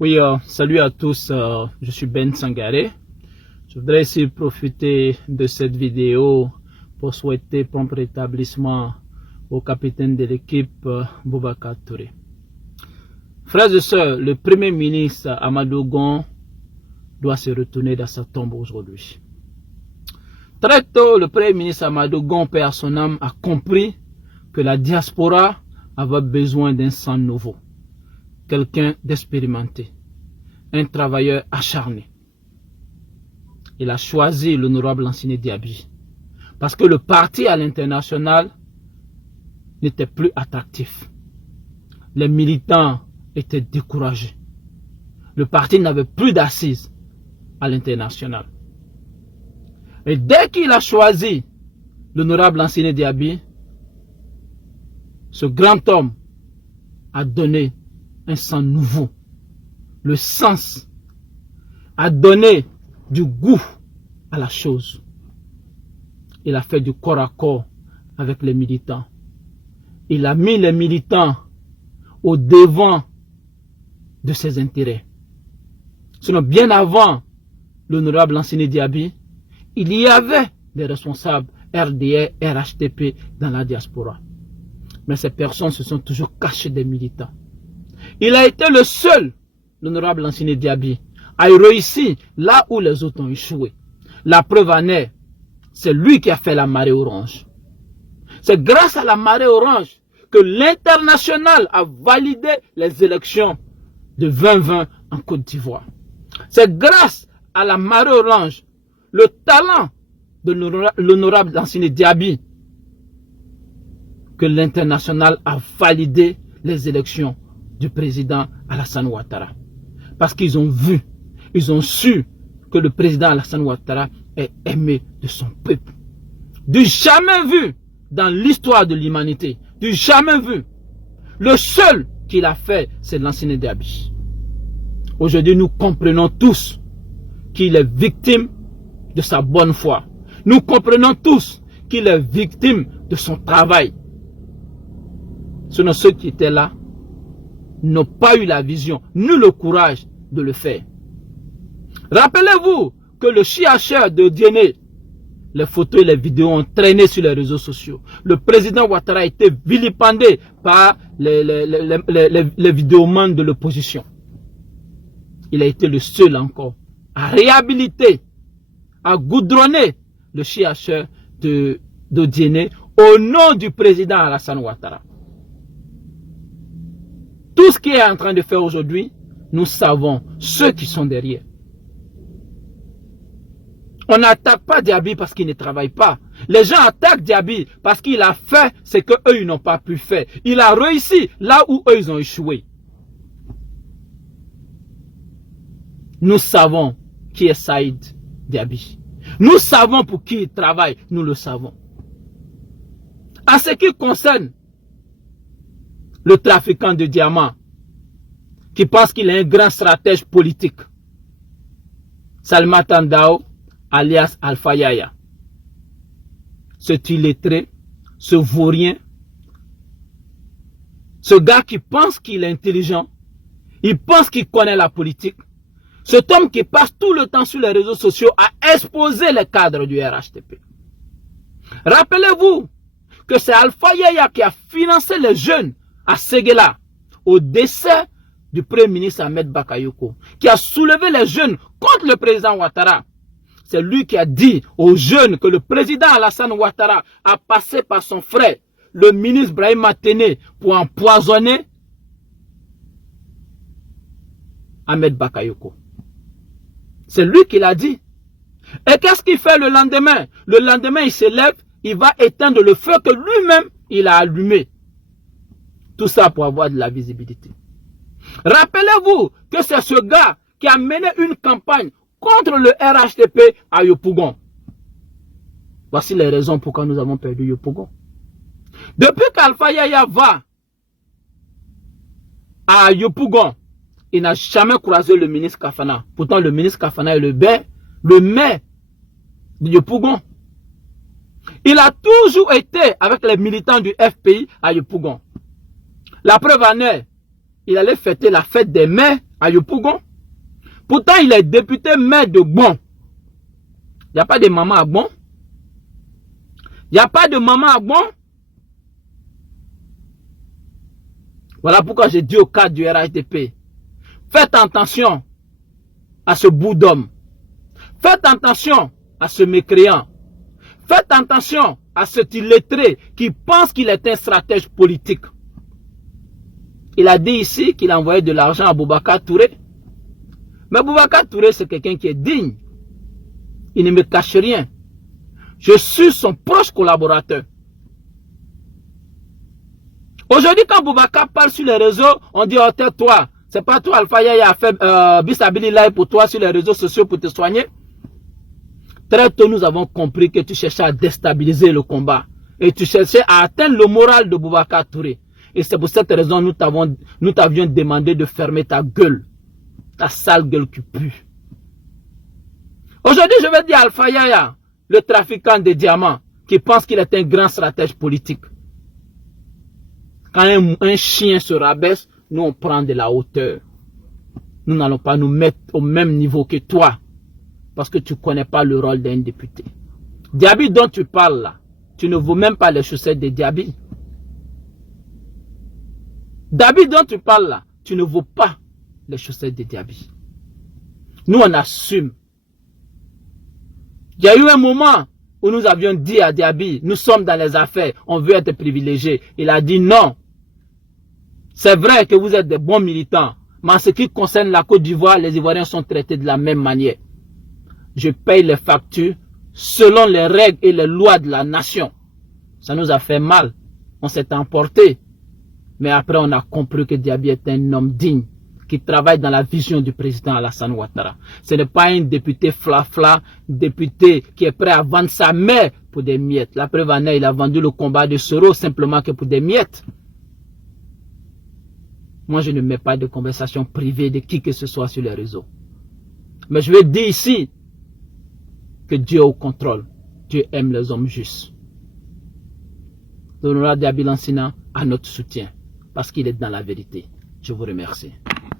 Oui, salut à tous, je suis Ben Sangaré. Je voudrais ici profiter de cette vidéo pour souhaiter prompt rétablissement au capitaine de l'équipe, Boubacar Touré. Frères et sœurs, le Premier ministre Amadou Gon doit se retourner dans sa tombe aujourd'hui. Très tôt, le Premier ministre Amadou Gon, paix à son âme, a compris que la diaspora avait besoin d'un sang nouveau, quelqu'un d'expérimenté, un travailleur acharné. Il a choisi l'honorable Lansana Diaby parce que le parti à l'international n'était plus attractif. Les militants étaient découragés. Le parti n'avait plus d'assises à l'international. Et dès qu'il a choisi l'honorable Lansana Diaby, ce grand homme a donné un sang nouveau, le sens, a donné du goût à la chose. Il a fait du corps à corps avec les militants. Il a mis les militants au devant de ses intérêts. Sinon, bien avant l'honorable Lansana Diaby, il y avait des responsables RDR, RHTP dans la diaspora. Mais ces personnes se sont toujours cachées des militants. Il a été le seul, l'honorable Lansana Diaby, a réussi là où les autres ont échoué. La preuve en est, c'est lui qui a fait la marée orange. C'est grâce à la marée orange que l'international a validé les élections de 2020 en Côte d'Ivoire. C'est grâce à la marée orange, le talent de l'honorable Lansana Diaby, que l'international a validé les élections du président Alassane Ouattara. Parce qu'ils ont vu, ils ont su que le président Alassane Ouattara est aimé de son peuple. Du jamais vu dans l'histoire de l'humanité. Du jamais vu. Le seul qu'il a fait, c'est Lansana Diaby. Aujourd'hui, nous comprenons tous qu'il est victime de sa bonne foi. Nous comprenons tous qu'il est victime de son travail. Sinon, ceux qui étaient là n'ont pas eu la vision, ni le courage de le faire. Rappelez-vous que le chiacheur de Diéné, les photos et les vidéos ont traîné sur les réseaux sociaux. Le président Ouattara a été vilipendé par les vidéomans de l'opposition. Il a été le seul encore à réhabiliter, à goudronner le chiacheur de Diéné au nom du président Alassane Ouattara. Tout ce qu'il est en train de faire aujourd'hui, nous savons ceux qui sont derrière. On n'attaque pas Diaby parce qu'il ne travaille pas. Les gens attaquent Diaby parce qu'il a fait ce qu'eux ils n'ont pas pu faire. Il a réussi là où eux ils ont échoué. Nous savons qui est Saïd Diaby. Nous savons pour qui il travaille. Nous le savons. En ce qui concerne le trafiquant de diamants, qui pense qu'il est un grand stratège politique, Salimata Ndao, alias Alpha Yaya, ce illettré, ce vaurien, ce gars qui pense qu'il est intelligent, il pense qu'il connaît la politique, cet homme qui passe tout le temps sur les réseaux sociaux à exposer les cadres du RHTP. Rappelez-vous que c'est Alpha Yaya qui a financé les jeunes à Séguéla au décès du Premier ministre Ahmed Bakayoko, qui a soulevé les jeunes contre le président Ouattara. C'est lui qui a dit aux jeunes que le président Alassane Ouattara a passé par son frère, le ministre Brahima Téné, pour empoisonner Ahmed Bakayoko. C'est lui qui l'a dit. Et qu'est-ce qu'il fait le lendemain? Le lendemain, il se lève, il va éteindre le feu que lui-même, il a allumé. Tout ça pour avoir de la visibilité. Rappelez-vous que c'est ce gars qui a mené une campagne contre le RHTP à Yopougon. Voici les raisons pourquoi nous avons perdu Yopougon. Depuis qu'Alpha Yaya va à Yopougon, il n'a jamais croisé le ministre Kafana. Pourtant, le ministre Kafana est le maire de Yopougon. Il a toujours été avec les militants du FPI à Yopougon. La preuve en est, il allait fêter la fête des mères à Yopougon. Pourtant, il est député maire de Gbon. Il n'y a pas de maman à Gbon. Il n'y a pas de maman à Gbon. Voilà pourquoi j'ai dit au cadre du RHDP, faites attention à ce bout d'homme. Faites attention à ce mécréant. Faites attention à cet illettré qui pense qu'il est un stratège politique. Il a dit ici qu'il a envoyé de l'argent à Boubacar Touré. Mais Boubacar Touré, c'est quelqu'un qui est digne. Il ne me cache rien. Je suis son proche collaborateur. Aujourd'hui, quand Boubacar parle sur les réseaux, on dit, oh, tais-toi. C'est pas toi, Alpha Yaya a fait Bissabili Live pour toi sur les réseaux sociaux pour te soigner. Très tôt, nous avons compris que tu cherchais à déstabiliser le combat. Et tu cherchais à atteindre le moral de Boubacar Touré. Et c'est pour cette raison que nous t'avions demandé de fermer ta gueule. Ta sale gueule qui pue. Aujourd'hui, je vais dire à Alpha Yaya, le trafiquant de diamants, qui pense qu'il est un grand stratège politique. Quand un chien se rabaisse, nous on prend de la hauteur. Nous n'allons pas nous mettre au même niveau que toi. Parce que tu ne connais pas le rôle d'un député. Diaby dont tu parles là, tu ne vaux même pas les chaussettes de Diaby. Diaby dont tu parles là, tu ne vaux pas les chaussettes de Diaby. Nous on assume. Il y a eu un moment où nous avions dit à Diaby, nous sommes dans les affaires, on veut être privilégié. Il a dit non. C'est vrai que vous êtes des bons militants, mais en ce qui concerne la Côte d'Ivoire, les Ivoiriens sont traités de la même manière. Je paye les factures selon les règles et les lois de la nation. Ça nous a fait mal. On s'est emporté. Mais après, on a compris que Diaby est un homme digne qui travaille dans la vision du président Alassane Ouattara. Ce n'est pas un député fla-fla, député qui est prêt à vendre sa mère pour des miettes. La preuve en est, il a vendu le combat de Soro simplement que pour des miettes. Moi, je ne mets pas de conversation privée de qui que ce soit sur les réseaux. Mais je vais dire ici que Dieu est au contrôle. Dieu aime les hommes justes. L'honorable Diaby Lansina a notre soutien parce qu'il est dans la vérité. Je vous remercie.